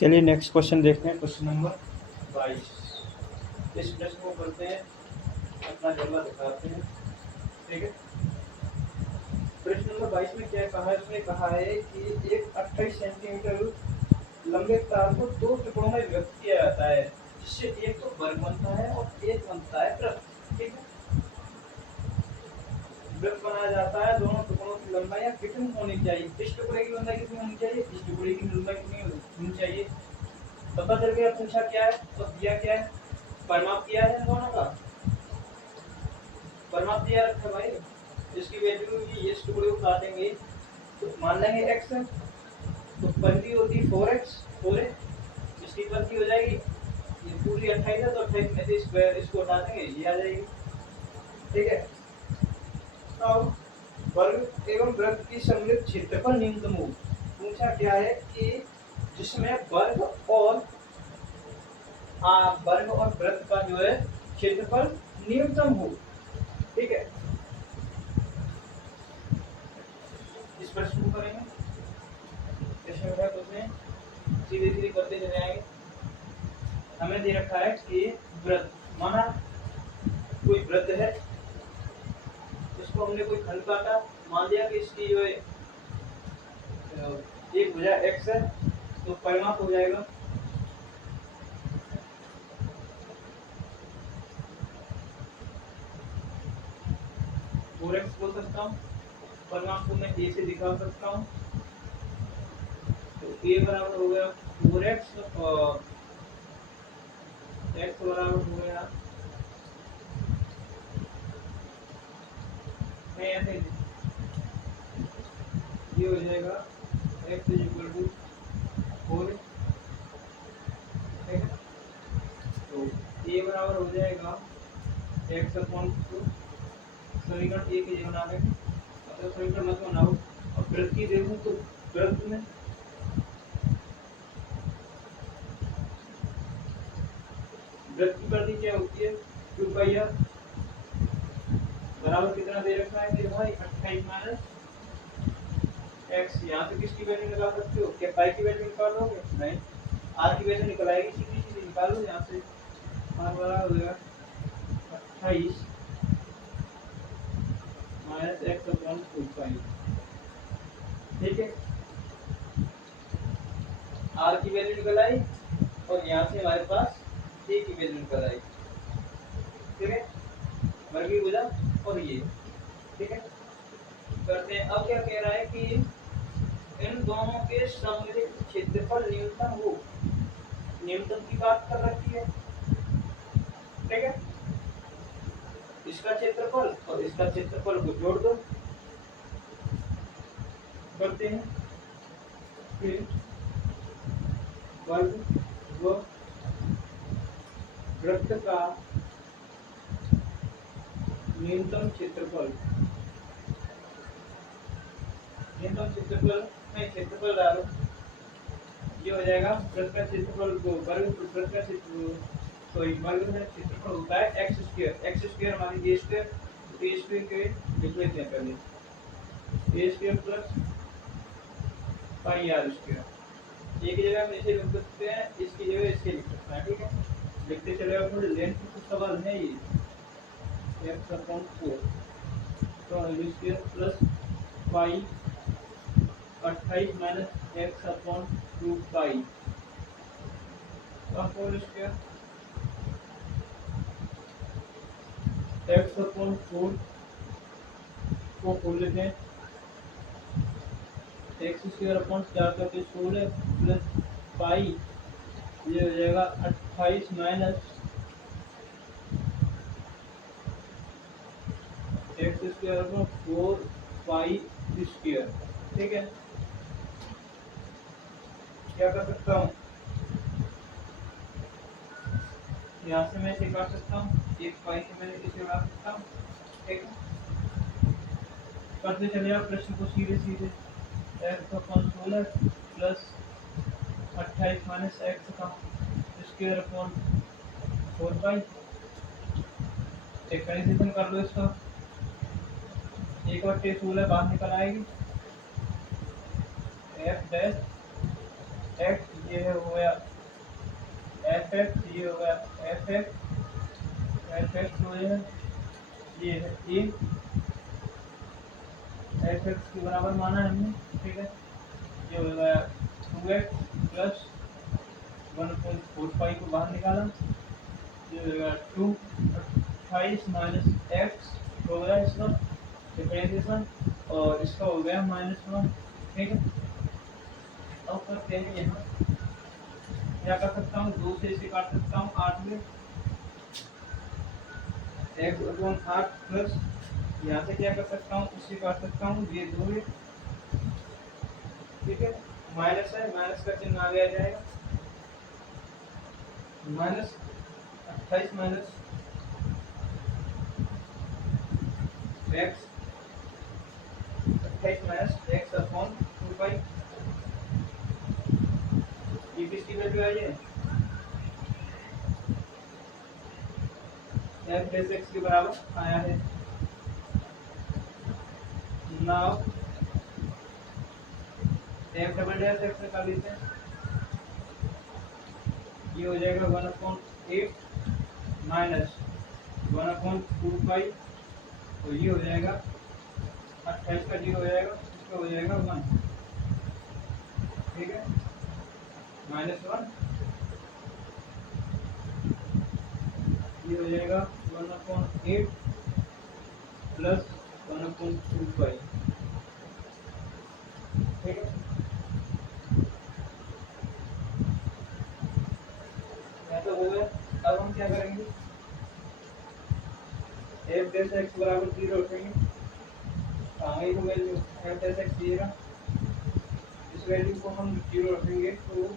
चलिए next question देखते हैं, क्वेश्चन नंबर 22। इस प्रश्न को करते हैं, अपना जवाब दिखाते हैं। ठीक है, प्रश्न नंबर 22 में क्या कहा है? इसमें कहा है कि एक 28 सेंटीमीटर लंबे तार को दो टुकड़ों में विभक्त किया जाता है, जिससे एक तो वर्ग बनता है और एक बनता है वृत्त। ठीक है, वृत्त बनाया जाता है। दोनों टुकड़ों की लंबाई कितनी होनी चाहिए? इस टुकड़े की लंबाई कितनी होनी चाहिए, इस टुकड़े की लंबाई कितनी होनी चाहिए? पता चल गया। पूछा क्या है और दिया क्या है? परिमाप किया है दोनों का, परिमाप दिया रखा भाई। इसकी वैल्यू ये, इस टुकड़े को काटेंगे तो मान लेंगे x, तो पंजी होती 4x 4a, इसकी पंजी हो जाएगी, ये पूरी 28 है तो 28 में से स्क्वायर इसको हटा देंगे, ये आ जाएगी। ठीक है, अब वर्ग एवं वृत्त की सम्मिलित क्षेत्रफल न्यूनतम हो। पूछा क्या है कि जिसमें वर्ग और वृत्त का जो है क्षेत्रफल न्यूनतम हो। ठीक है, इस प्रश्न को करेंगे, सीधे सीधे करते चले आएंगे। हमें दे रखा है कि वृत्त, माना कोई वृत्त है, इसको हमने कोई खंड काटा, मान लिया कि इसकी जो है एक भुजा x है, तो परिमाप हो जाएगा 4x बोल सकता हूँ। परिमाप को मैं a से दिखा सकता हूँ, तो a बराबर हो गया 4x और x बराबर हो गया, मैं ऐसे ये हो जाएगा x इक्वल टू 4। ठीक है, तो a बराबर हो जाएगा x अपॉन 2। समीकरण a के बना लेंगे, मतलब समीकरण मत बनाओ। और वृत्त की देखूं तो वृत्त में वृत्त की परिधि क्या होती है? 2 पाई r बराबर कितना दे रखा है कि भाई 28 माइनस x। यहाँ से किसकी वैल्यू निकाल सकते हो? क्या पाई की वैल्यू निकालोगे? नहीं, r की वैल्यू निकल आएगी, सीधी सीधी निकालो यहाँ से। r बराबर हो जाएगा 28 माइनस x अपॉन 2 पाई। ठीक है, r की वैल्यू निकल आई और यहाँ से हमारे पास a की वैल्यू निकल आई। ठीक है, वर्गीय भुजा और ये। ठीक है, करते हैं। अब क्या कह रहा है कि इन दोनों के सम्मिलित क्षेत्रफल न्यूनतम हो। न्यूनतम की बात कर रखी है। ठीक है, इसका क्षेत्रफल और इसका क्षेत्रफल को जोड़ दो, करते हैं। फिर वर्ग व वृत्त का न्यूनतम क्षेत्रफल, न्यूनतम क्षेत्रफल नहीं, क्षेत्रफल डालो, ये हो जाएगा वृत्त का क्षेत्रफल को वर्ग, वृत्त का क्षेत्रफल, सॉरी वर्ग का क्षेत्रफल होता है एक्स स्क्वायर। एक्स स्क्वायर हमारी ए स्क्वायर, तो ए स्क्वायर के लिख लेते हैं पहले, A square plus pi r square. एक जगह हम इसे लिख सकते हैं, इसकी जगह इसके लिख सकते हैं। ठीक है, लिखते चले आओ, थोड़ी लेंथ की कुछ सवाल है ये x अपॉन 4, तो स्क्वायर प्लस पाई 28 माइनस x अपॉन 2 पाई का होल स्क्वायर, x अपॉन 4 को खोल लेते हैं, एक्स स्क्वायर अपॉन 4 करके 16 प्लस पाई, ये हो जाएगा 28 minus x square upon 4 pi square. ठीक है, क्या कर सकता हूँ, यहाँ से मैं इसे काट सकता हूँ, एक पाई से मैं इसे उड़ा सकता हूँ। ठीक है, करते चले आप प्रश्न को सीधे सीधे। X upon 16 plus 28 minus x का स्क्वायर अपॉन 4 पाई, फैक्टराइजेशन कर लो इसका, एक और 16 बाहर निकल आएगी, एफ डैश एक्स ये है हो गया एफ एक्स, ये हो गया एफ एक्स हो गया, ये है ए एफ एक्स के बराबर माना है हमने, ठीक है। ये हो गया 2x प्लस 1.45 को बाहर निकाला, ये हो गया 2 28 माइनस एक्स हो गया इसका डिफरेंशिएशन, और इसका हो गया -1, ठीक है। अब करते हैं यहाँ क्या कर सकता हूँ, 2 से इसे काट सकता हूँ 8 में, x/8 प्लस यहाँ से क्या कर सकता हूँ, इससे काट सकता हूँ, ये 2 है, ठीक है। माइनस है, माइनस का चिन्ह आ गया जाएगा, -28 minus x, 28 minus x upon 2 ये किसकी वैल्यू आई है, f डैश x के बराबर आया है। Now f double dash x निकाल लेते हैं, ये हो जाएगा 1/8 माइनस 1/2 तो ये हो जाएगा 28 का 0 हो जाएगा, इसका हो जाएगा 1, ठीक है, -1, ये हो जाएगा 1/8 प्लस 1/2, ठीक है। यहाँ तो हो गया। अब हम क्या करेंगे, f डैश x बराबर 0 रखेंगे, आगे को वैल्यू f डैश x दिएगा, इस वैल्यू को हम 0 रखेंगे तो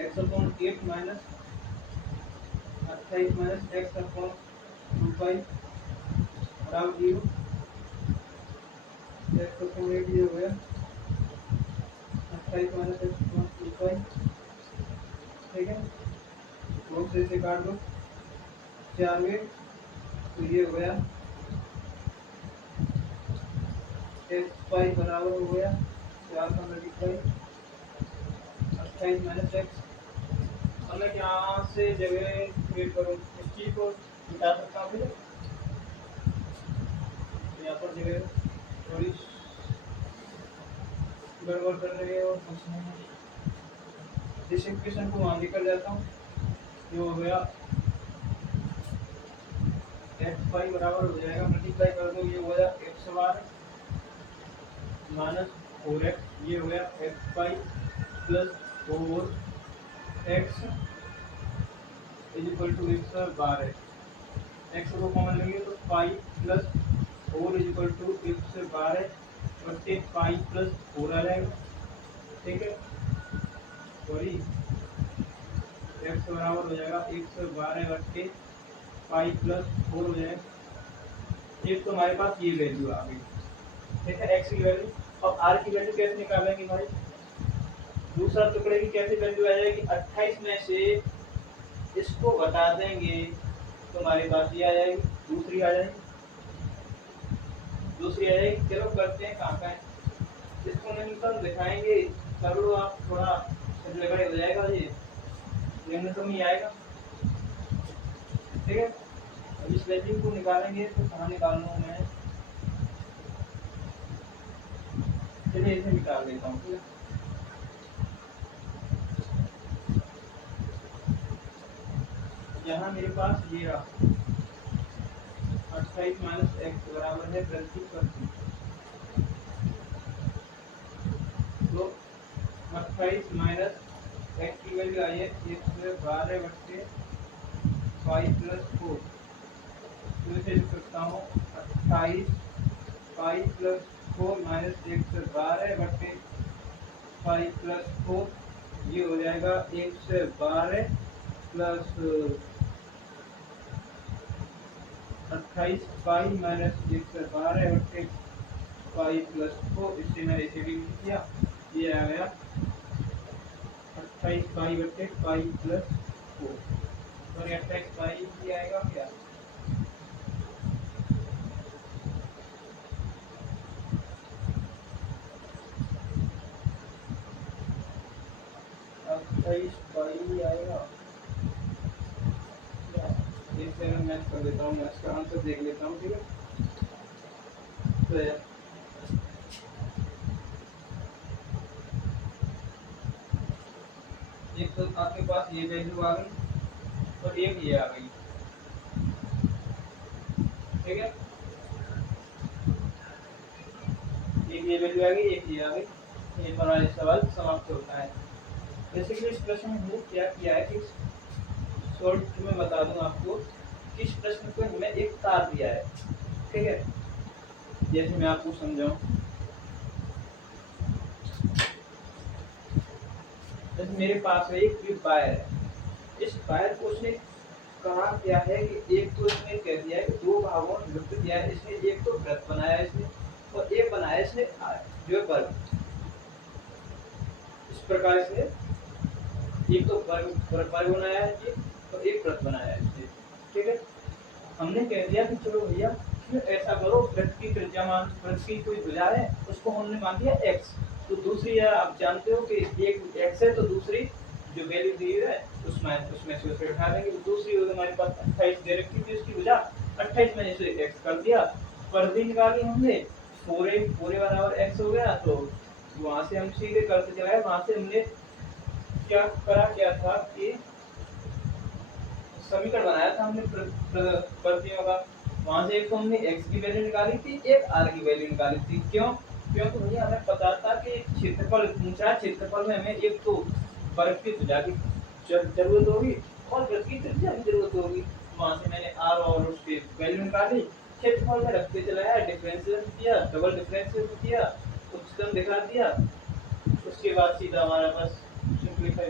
x/8 माइनस 28 माइनस x/2 बराबर 0, x/8 ये हो गया 28 माइनस x/2, ठीक है। 2 से इसे काट दो 4 में, तो ये हो गया x5 बराबर हो गया 4 का मल्टीप्लाई 28 माइनस x। अब मैं यहाँ से जगह क्रिएट करूँ, इस चीज़ को मिटा सकता हूँ, यहाँ पर जगह थोड़ी गड़बड़ कर रही है और कुछ नहीं, इस इक्वेशन को वहाँ लेकर जाता हूँ, जो हो गया x5 बराबर हो जाएगा, मल्टीप्लाई कर दो, ये हो गया x बार माइनस 4x, ये हो गया x5 plus 4x equal to x बार है, x को कॉमन लेंगे तो 5 प्लस 4 इक्वल टू x बार है, बट्टे 5 प्लस 4 आ जाएगा, ठीक है। सॉरी x बराबर हो जाएगा 112 बट्टे 5 प्लस 4 हो जाएगा, ये तो हमारे पास ये वैल्यू आ गई, ठीक है, x की वैल्यू। अब r की वैल्यू कैसे निकालेंगे भाई, दूसरा टुकड़े की कैसे वैल्यू आ जाएगी, 28 में से इसको घटा देंगे तो हमारे पास ये आ जाएगी, दूसरी आ जाएगी। चलो करते हैं, कहाँ का है, इसको न्यूनतम दिखाएंगे, कर लो आप, थोड़ा गड़बड़ हो जाएगा, ये न्यूनतम ही आएगा, ठीक है। अब इस वैल्यू को निकालेंगे तो कहाँ निकालना हूँ मैं, चलिए इसे निकाल देता हूँ, ठीक है। यहाँ मेरे पास ये रहा 28 माइनस एक्स बराबर है 30%, तो 28 माइनस एक्स की वैल्यू आई है 112 बट्टे 5 प्लस 4, तो इसे लिख सकता हूँ 28 5 प्लस 4 माइनस 112 बट्टे 5 प्लस 4, ये हो जाएगा 112 प्लस 28 5 माइनस 112 बट्टे 5 प्लस 4, इससे मैंने इसे भी लिख दिया, ये आ गया 28 5 बट्टे 5 प्लस 4, और 28 5 ये आएगा क्या, 28 आएगा। इससे मैं मैच कर देता हूँ, मैच का आंसर देख लेता हूँ, ठीक है। तो एक तो आपके पास ये वैल्यू आ गई और एक ये आ गई, ठीक है। एक ये वैल्यू आ गई, एक ये आ गई, ये हमारा सवाल समाप्त होता है। बेसिकली इस प्रश्न में हमने क्या किया है कि शॉर्ट में बता दूं आपको, किस प्रश्न को हमें एक तार दिया है, ठीक है। जैसे मैं आपको समझाऊं, जैसे मेरे पास है एक वायर है, इस वायर को उसने कहा क्या है कि एक तो इसने कह दिया है कि दो भागों में विभक्त किया है इसने, एक तो वृत्त बनाया है इसने और एक बनाया है इसने जो वर्ग। इस प्रकार से एक तो वर्ग बनाया है ये और एक वृत्त बनाया है इसने, ठीक है। हमने कह दिया कि चलो भैया ऐसा करो, वृत्त की त्रिज्या मान, वृत्त की कोई भुजा है उसको हमने मान दिया x, तो दूसरी आप जानते हो कि एक x है तो दूसरी जो वैल्यू दी है उसमें से उसे उठा देंगे, तो दूसरी हमारे पास 28 दे रखी थी, उसकी भुजा 28 में से x कर दिया, परिधि निकाली हमने, 4a बराबर x हो गया। तो वहां से हम सीधे करते चले गए, वहां से हमने क्या करा, क्या था कि समीकरण बनाया था हमने प्रतियों का, वहां से एक तो हमने x की वैल्यू निकाली थी, एक r की वैल्यू निकाली थी। क्यों? क्योंकि भैया हमें पता था कि क्षेत्रफल पूछा, क्षेत्रफल में हमें एक तो वर्ग की भुजा की जरूरत होगी और वृत्त की त्रिज्या की जरूरत होगी। वहां से मैंने r और उसकी वैल्यू निकाली, क्षेत्रफल में रखते चला गया, डिफरेंशियल किया, डबल डिफरेंशियल किया, उच्चतम दिखा दिया, उसके बाद सीधा हमारा बस सिंपलीफाई।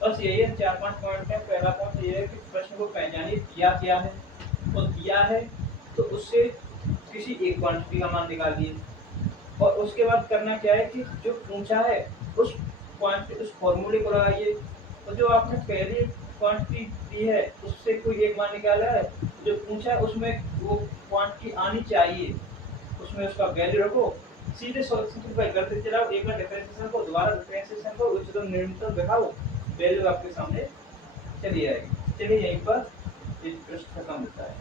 बस यही है, 4-5 पॉइंट है। पहला पॉइंट ये है कि प्रश्न को पहचानिए दिया क्या है, और दिया है तो उससे किसी एक क्वांटिटी का मान निकालिए, और उसके बाद करना क्या है कि जो पूछा है उस क्वांटिटी, उस फॉर्मूले को लगाइए, और जो आपने पहली क्वांटिटी दी है उससे कोई एक मान निकाला है, जो पूछा है उसमें वो क्वांटिटी आनी चाहिए, उसमें उसका वैल्यू रखो, सीधे सिंपलीफाई करते चलाओ, एक बार डिफरेंशिएशन को, दोबारा डिफरेंशिएशन को, उच्चतम न्यूनतम दिखाओ, वैल्यू आपके सामने चली आएगी। चलिए यहीं पर ये प्रश्न खत्म होता है।